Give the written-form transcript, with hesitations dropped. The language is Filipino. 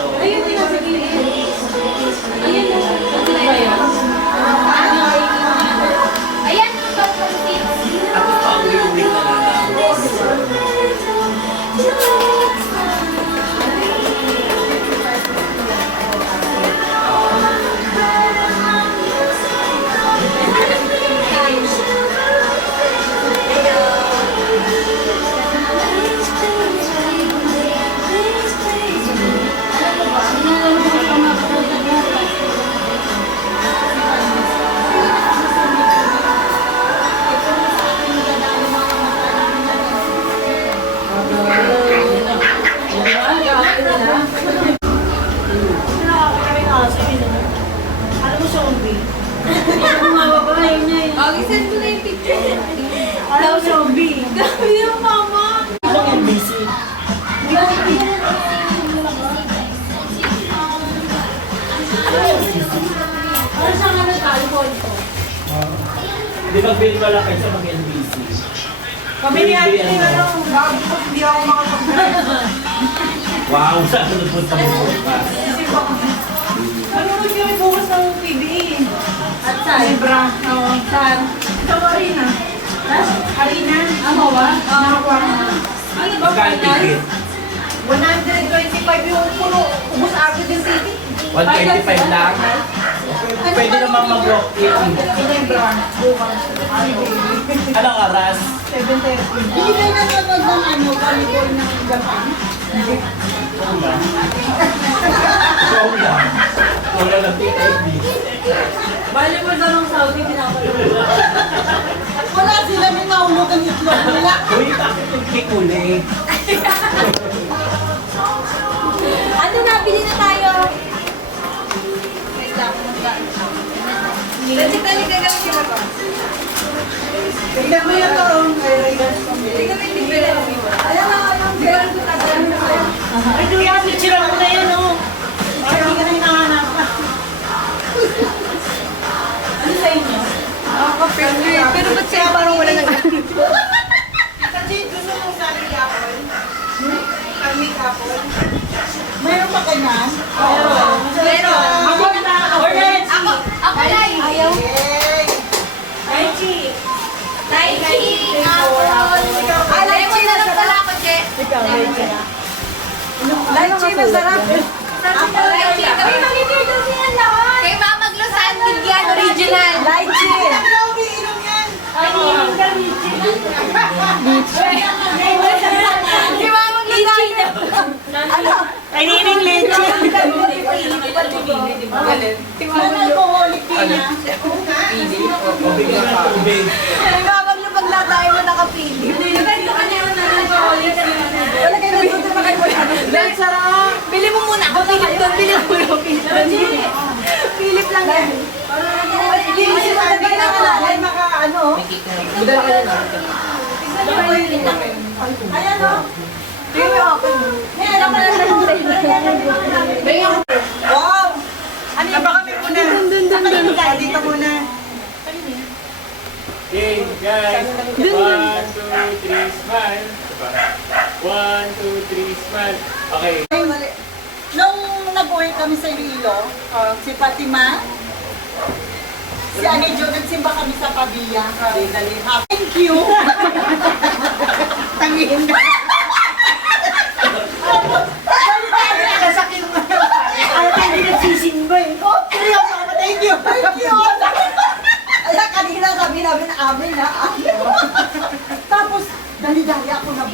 Ayun din nasa gilid. Ayun na. Ano ba yan? Ayan, Ako pa ang uwi na lang. send mo na yung picture. Alam mo, zombie. Gabi yung mama. Anong NBC? Para sa nga nag-alcohol ko. Di mag-build pala kayo sa mag-NBC. Kami ni Ate Ning, bago ko hindi ako makapag-drive. Wow, saan ka nagpunta mo bukas? Ano kami bukas ng PBA? At saan? Libra. Oo. Saan? Sa Arena. Arena? Ano ba? Nakakuha na. Ano ba? Magkano ticket? 125 yung puno. Ubus agad yung ticket. 125 lang? Pwede naman mag-walk-in. Libra. Bukas. Anong oras? 7:30. Hindi kayo nanonood ng volleyball ng Japan? Show lang. Show lang. Wala lang TID. Bali mo sa nung Saudi, pinapalunod. Wala sila, may nahulog ang itlog nila. Uy, bakit yung kikuli? Ano na, bili na tayo. Wait lang, magkaan siya. Kasi tali gagawin ko ba? Tignan mo yung taon. Tingnan mo yung difference. Ayan na, ayan. Pero ito tatalan mo kayo. Ay, duya, picture mo na yun, oh. Ay, hindi ka na hinahanap ka. Ano sa inyo? Ako, pero ba't sa'yo parang wala nang Kasi gusto mo sa apple? Kami apple? Mayroon pa ganyan? Meron. Ako na, orange. Ako lang. Ayaw. Yay! Lychee. Lychee, apple. Ah, lemon na lang pala ako, Che. Ikaw, lychee. Lychee, masarap. Ako, lychee. Kami mag-ibig kasi yan lahat. Kay Mama Glo Sandwich yan, original. Lychee! Hindi na umiinom yan. Panihin ka, lychee. Kay Mama Glo Sandwich. Ano? Panihin lychee. Ano alcoholic na? Tubig na tubig. Kaya wag na paglatay mo nakapili. Ganito ka na yun na nag-alcoholic. Wala kayo nagpunta na kayo. Dahil sarap. Bili mo muna. Philip doon, bili mo yung Philip. Philip lang yan. Hindi mo siya talaga nakalala. Maka ano. Ayan o. Bili mo ako. Meron pa lang Bili mo. Wow! Ano yung baka muna? Dito muna. Okay, guys. 1, 2, 3, smile. 1, 2, 3, smile. Okay. Nung nag-uwi kami sa Iloilo, si Fatima, si Ani Jo, nagsimba kami sa Pavia. Thank you! Tangihin ka. Nasakit mo na. Ano tayo hindi nagsisimba eh. Oh, seryoso ako. Thank you. Thank you. Ayan, kanina sabi namin amin ha. Tapos, dali-dali ako na